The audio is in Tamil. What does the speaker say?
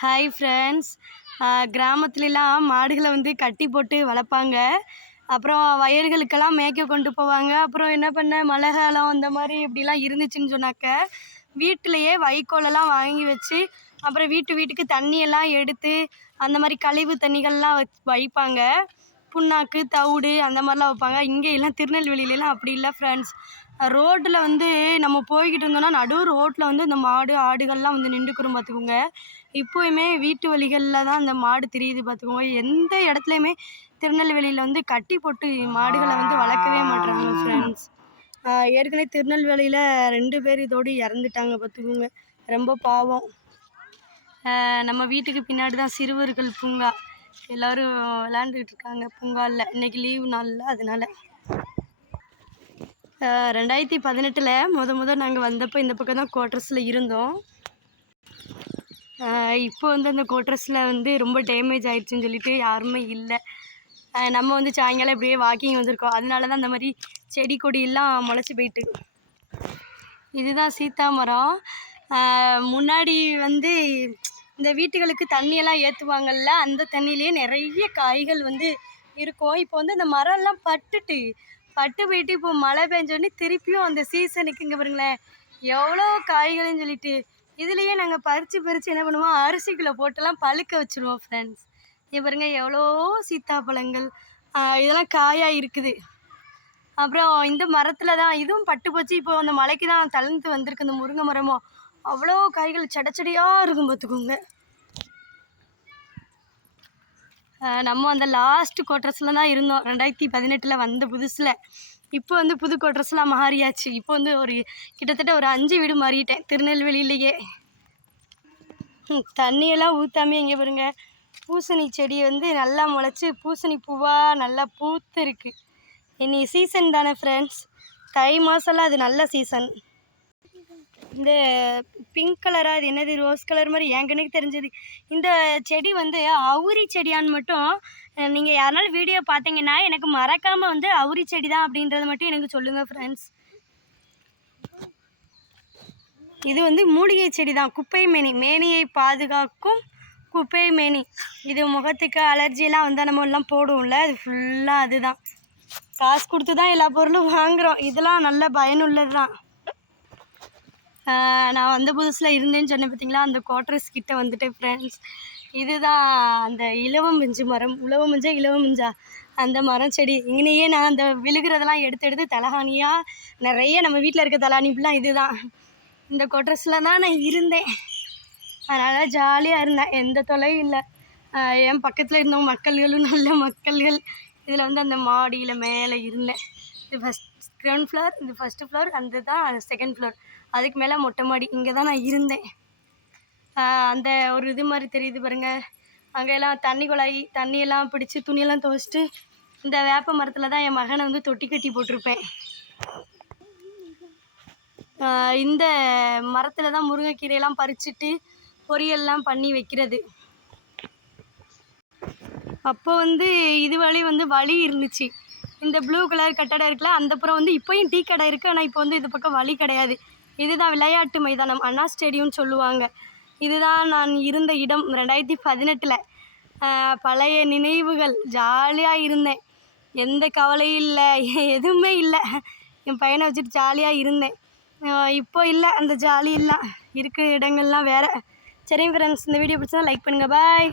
ஹாய் ஃப்ரெண்ட்ஸ் கிராமத்துலலாம் மாடுகளை வந்து கட்டி போட்டு வளர்ப்பாங்க. அப்புறம் வயல்களுக்கெல்லாம் மேய்க்க கொண்டு போவாங்க. அப்புறம் என்ன பண்ண? மழை காலம் அந்த மாதிரி இப்படிலாம் இருந்துச்சுன்னு சொன்னாக்க வீட்டிலையே வைக்கோலெல்லாம் வாங்கி வச்சு அப்புறம் வீட்டு வீட்டுக்கு தண்ணியெல்லாம் எடுத்து அந்த மாதிரி கழிவு தண்ணிகள்லாம் வச் வைப்பாங்க. புண்ணாக்கு தவிடு அந்த மாதிரிலாம் வைப்பாங்க. இங்கே எல்லாம் திருநெல்வேலியிலலாம் அப்படி இல்லை ஃப்ரெண்ட்ஸ் ரோட்டில் வந்து நம்ம போய்கிட்டு இருந்தோம்னா நடு ரோட்டில் வந்து இந்த மாடு ஆடுகள்லாம் வந்து நின்றுக்குறோம் பார்த்துக்கோங்க. இப்போயுமே வீட்டு வழிகளில் தான் அந்த மாடு திரியுது பார்த்துக்கோங்க எந்த இடத்துலையுமே திருநெல்வேலியில் வந்து கட்டி போட்டு மாடுகளை வந்து வளர்க்கவே மாட்றாங்க ஃப்ரெண்ட்ஸ் ஏற்கனவே திருநெல்வேலியில் ரெண்டு பேர் இதோடு இறந்துட்டாங்க பார்த்துக்கோங்க ரொம்ப பாவம். நம்ம வீட்டுக்கு பின்னாடி தான் சிறுவர்கள் பூங்கா. எல்லோரும் விளாண்டுக்கிட்டு இருக்காங்க பூங்காவில் இன்னைக்கு லீவு நாளில் அதனால. ரெண்டாயிரத்தி பதினெட்டில் முத முத நாங்கள் வந்தப்போ இந்த பக்கம் தான் குவார்ட்டர்ஸில் இருந்தோம். இப்போ வந்து அந்த குவார்ட்டர்ஸில் வந்து ரொம்ப டேமேஜ் ஆயிடுச்சுன்னு சொல்லிட்டு யாருமே இல்லை. நம்ம வந்து சாயங்காலம் இப்படியே வாக்கிங் வந்திருக்கோம். அதனால தான் அந்த மாதிரி செடி கொடியெல்லாம் முளைச்சி போயிட்டு. இதுதான் சீத்தா மரம். முன்னாடி வந்து இந்த வீட்டுகளுக்கு தண்ணியெல்லாம் ஏற்றுவாங்கள்ல அந்த தண்ணியிலேயே நிறைய காய்கள் வந்து இருக்கும். இப்போ வந்து அந்த மரம்லாம் பட்டுட்டு பட்டு போயிட்டு இப்போ மழை பெஞ்சோடனே திருப்பியும் அந்த சீசனுக்கு இங்கே பாருங்களேன். எவ்வளோ காய்கள்னு சொல்லிட்டு இதுலேயே நாங்கள் பறித்து பறித்து என்ன பண்ணுவோம்? அரிசிக்குள்ளே போட்டெல்லாம் பழுக்க வச்சுருவோம் ஃப்ரெண்ட்ஸ் இங்கே பாருங்க எவ்வளோ சீத்தாப்பழங்கள். இதெல்லாம் காயாக இருக்குது. அப்புறம் இந்த மரத்தில் தான் இதுவும் பட்டு போச்சு. இப்போ அந்த மலைக்கு தான் தளர்ந்து வந்திருக்கு இந்த முருங்கை மரமும் அவ்வளோ காய்கள் செடச்சடியாக இருக்கும் பார்த்துக்கோங்க. நம்ம அந்த லாஸ்ட் குவார்ட்டர்ஸில் தான் இருந்தோம். ரெண்டாயிரத்தி பதினெட்டில் வந்த புதுசில். இப்போ வந்து புது கொட்ரஸ்லாம் மாறியாச்சு. இப்போ வந்து ஒரு கிட்டத்தட்ட ஒரு அஞ்சு வீடு மாறிட்டேன். திருநெல்வேலியிலேயே. தண்ணியெல்லாம் ஊற்றாமே இங்கே பாருங்க. பூசணி செடி வந்து நல்லா முளைச்சி பூசணி பூவாக நல்லா பூத்து இருக்கு இனி சீசன் தானே ஃப்ரெண்ட்ஸ் தை மாதம்லாம் அது நல்ல சீசன் இந்த பிங்க் கலராக அது என்னது ரோஸ் கலர் மாதிரி என் கண்ணுக்கு தெரிஞ்சது. இந்த செடி வந்து அவுரி செடியான்னு மட்டும் நீங்கள் யாருனாலும் வீடியோ பார்த்தீங்கன்னா எனக்கு மறக்காமல் வந்து அவுரி செடி தான் அப்படின்றத மட்டும் எனக்கு சொல்லுங்கள் ஃப்ரெண்ட்ஸ் இது வந்து மூலிகை செடி தான் குப்பை மேனி. மேனியை பாதுகாக்கும் குப்பை மேனி. இது முகத்துக்கு அலர்ஜிலாம் வந்தால் நம்ம எல்லாம் போடுவோம்ல அது ஃபுல்லாக அதுதான். காசு கொடுத்து தான் எல்லா பொருளும் வாங்குகிறோம் இதெல்லாம் நல்ல பயனுள்ளது தான் நான் வந்த புதுசில் இருந்தேன்னு சொன்னேன் பார்த்தீங்களா அந்த குவார்டர்ஸ் கிட்ட வந்துட்டேன் ஃப்ரெண்ட்ஸ் இதுதான் அந்த இலவமஞ்சு மரம். உலவமஞ்சா மிஞ்சா அந்த மரம் செடி. இங்கனையே நான் அந்த விழுகிறதெல்லாம் எடுத்து எடுத்து தலகாணியாக நிறைய நம்ம வீட்டில் இருக்க தலாணி ஃபுல்லாக இதுதான். இந்த குவார்ட்டர்ஸில் தான் நான் இருந்தேன். அதனால் ஜாலியாக இருந்தேன். எந்த தொலையும் இல்லை. என் பக்கத்தில் இருந்தவங்க மக்கள்களும் நல்ல மக்கள்கள். இதில் வந்து அந்த மாடியில் மேலே இருந்தேன். இது ஃபஸ்ட் கிரவுண்ட் ஃப்ளோர் இது ஃபஸ்ட்டு ஃப்ளோர் அந்த தான் செகண்ட் ஃப்ளோர் அதுக்கு மேலே மொட்டை மாடி இங்கே தான் நான் இருந்தேன். அந்த ஒரு இது மாதிரி தெரியுது பாருங்க. அங்கெல்லாம் தண்ணி குழாய் தண்ணியெல்லாம் பிடிச்சி துணியெல்லாம் துவைச்சிட்டு இந்த வேப்ப மரத்தில் தான் என் மகனை வந்து தொட்டி கட்டி போட்டிருப்பேன். இந்த மரத்தில் தான் முருங்கைக்கீரையெல்லாம் பறிச்சுட்டு பொரியல்லாம் பண்ணி வைக்கிறது. அப்போ வந்து இது வழி வந்து வழி இருந்துச்சு. இந்த ப்ளூ கலர் கட்டடம் இருக்குல்ல அந்த புறம் வந்து இப்போயும் டீ கடை இருக்குது ஆனால் இப்போ வந்து இது பக்கம் வழி கிடையாது. இதுதான் விளையாட்டு மைதானம் அண்ணா ஸ்டேடியம்னு சொல்லுவாங்க. இதுதான் நான் இருந்த இடம் ரெண்டாயிரத்தி பதினெட்டில். பழைய நினைவுகள் ஜாலியாக இருந்தேன். எந்த கவலையும் இல்லை எதுவுமே இல்லை. என் பையனை வச்சுட்டு ஜாலியாக இருந்தேன். இப்போ இல்லை அந்த ஜாலி இல்லை இருக்கிற இடங்கள்லாம் வேறு. சரிங்க ஃப்ரெண்ட்ஸ் இந்த வீடியோ பிடிச்சா லைக் பண்ணுங்கள் பாய்